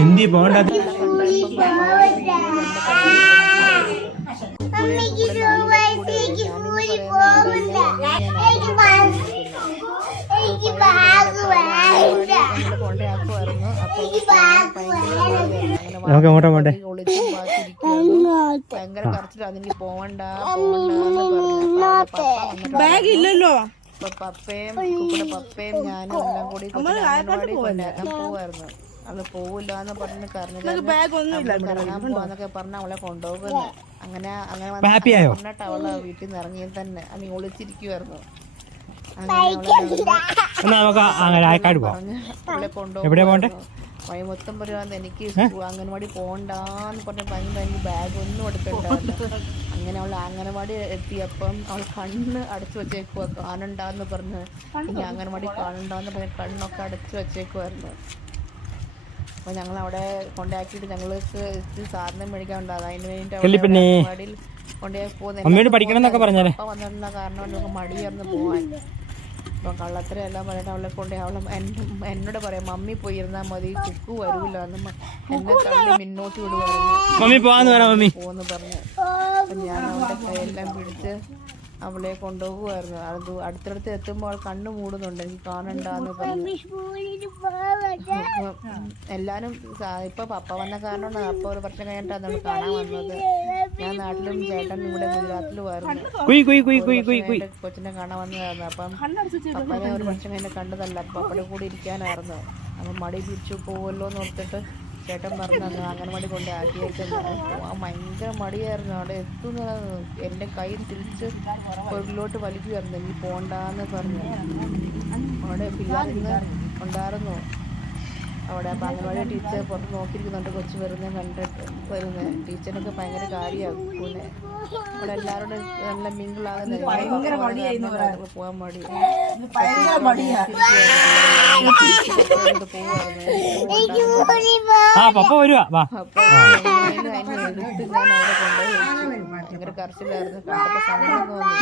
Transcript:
എന്തി പോണ്ട നമുക്ക് എങ്ങോട്ടാ പോണ്ടേ? ഭയങ്കര കറച്ചിട്ട് അതെനിക്ക് പോവണ്ട ബാഗ് ഇല്ലല്ലോ. പപ്പയും ഞാനും എല്ലാം കൂടി പോവായിരുന്നു. അവള് പോവില്ലാന്ന് പറഞ്ഞ് കറങ്ങാൻ പോവാന്നൊക്കെ പറഞ്ഞ അവളെ കൊണ്ടുപോകുന്നു. അങ്ങനെ പറഞ്ഞിട്ട് അവള് വീട്ടിൽ നിന്ന് ഇറങ്ങിയത് തന്നെ അന്ന് ഒളിച്ചിരിക്കുവായിരുന്നു. അവളെ കൊണ്ടുപോകും വഴി മൊത്തം പറയുവാന്ന് എനിക്ക് അംഗൻവാടി പോകണ്ടാന്ന് പറഞ്ഞ ഭയങ്കര ബാഗ് ഒന്നും എടുക്കണ്ടാവില്ല. അങ്ങനെ അവൾ അംഗനവാടി എത്തിയപ്പം അവൾ കണ്ണ് അടച്ചു വെച്ചേക്കുവാ കാണണ്ടാന്ന് പറഞ്ഞ്. ഇനി അംഗനവാടി കാണണ്ടാന്ന് പറഞ്ഞ് കണ്ണൊക്കെ അടച്ചു വെച്ചേക്കുമായിരുന്നു. അപ്പോൾ ഞങ്ങൾ അവിടെ കൊണ്ടാക്കിയിട്ട് ഞങ്ങൾക്ക് ഇത്തിരി സാധനം മേടിക്കാൻ ഉണ്ടാകും. അതിന് വേണ്ടിയിട്ട് അംഗനവാടിയിൽ കൊണ്ടുപോയി പോകുന്നത് വന്നിരുന്ന കാരണം നമുക്ക് മടിയായിരുന്നു പോകാൻ. അപ്പം കള്ളത്തരം എല്ലാം പറഞ്ഞിട്ട് അവളെ കൊണ്ട് എന്നോട് പറയാം മമ്മി പോയിരുന്നാൽ മതി, കുക്കു വരൂല എന്ന് എന്നെ തള്ളി മുന്നോട്ട് വിടുവായിരുന്നു പോന്ന് പറഞ്ഞ്. അപ്പം ഞാൻ അവളുടെ കൈയെല്ലാം പിടിച്ച് അവളെ കൊണ്ടുപോകുമായിരുന്നു. അത് അടുത്തടുത്ത് എത്തുമ്പോൾ അവൾ കണ്ണ് മൂടുന്നുണ്ട്, എനിക്ക് കാണണ്ടാന്ന് പറഞ്ഞു. എല്ലാവരും ഇപ്പൊ പപ്പ വന്ന കാരണമാണ്. അപ്പൊ ഒരു വർഷം കഴിഞ്ഞിട്ടാണ് നമ്മൾ കാണാൻ വന്നത്. ഞാൻ നാട്ടിലും ചേട്ടൻ ഇവിടെ ഗുജറാത്തിലുമായിരുന്നു. കൊച്ചിനെ കാണാൻ വന്നതായിരുന്നു. അപ്പം പപ്പനെ ഒരു വർഷം കഴിഞ്ഞ് കണ്ടതല്ല, പപ്പയുടെ കൂടെ ഇരിക്കാനായിരുന്നു. അപ്പം മടി പിടിച്ചു പോവല്ലോ എന്ന് ഓർത്തിട്ട് ചേട്ടൻ പറഞ്ഞു അംഗനവാടി കൊണ്ട് ആക്കിയേക്കുന്നു. പോവാൻ ഭയങ്കര മടിയായിരുന്നു. അവിടെ എത്തുന്ന എൻ്റെ കൈ തിരിച്ച് പുറകിലോട്ട് വലിക്കുമായിരുന്നു, എനിക്ക് പോണ്ടാന്ന് പറഞ്ഞു. അവിടെ പിള്ളേരിന്ന് ഉണ്ടായിരുന്നു അവിടെ. അപ്പം അംഗനവാടി ടീച്ചർ പുറത്ത് നോക്കിയിരിക്കുന്നുണ്ട്, കൊച്ചു വരുന്നത് കണ്ടിട്ട് വരുന്നത്. ടീച്ചറിനൊക്കെ ഭയങ്കര കാര്യമാകും. പിന്നെ അവിടെ എല്ലാവരോടും നല്ല മിങ്കിളാകുന്ന പോകാൻ മടി ഭയങ്കര കരച്ചിലായിരുന്നു. കണ്ടപ്പോ സമയം തോന്നി.